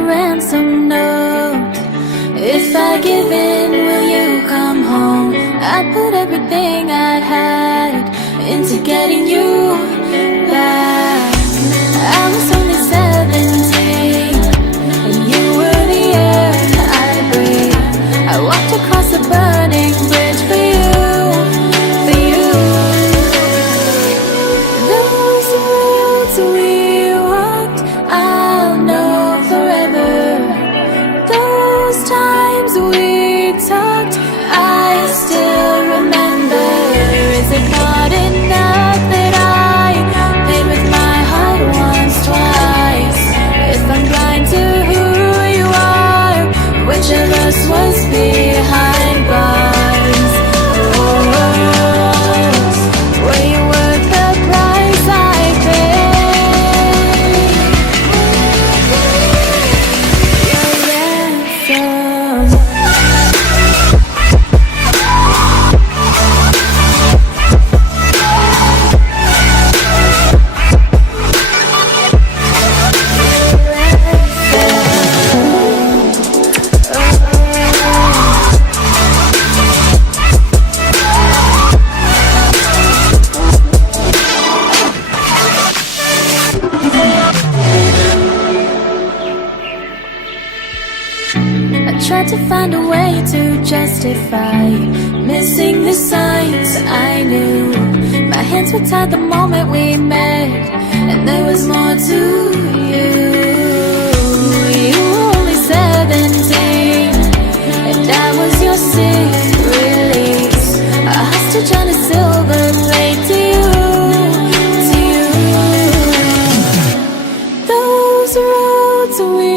a ransom note. If I give in, will you come home? I put everything I had into getting you back. I was only 17, and you were the air I breathed. I walked across a burning bridge for you, for you. Those roads we walked, I'll know forever. Those times we talked, I still remember. Is it not enough that I paid with my heart once, twice? If I'm blind to who you are, which of us was behind bars? Were you worth the price I paid? Your ransom. I tried to find a way to justify missing the signs I knew. My hands were tied the moment we met, and there was more to you. You were only 17, and I was your sick release, a hostage on a silver plate to you, to you. Those roads we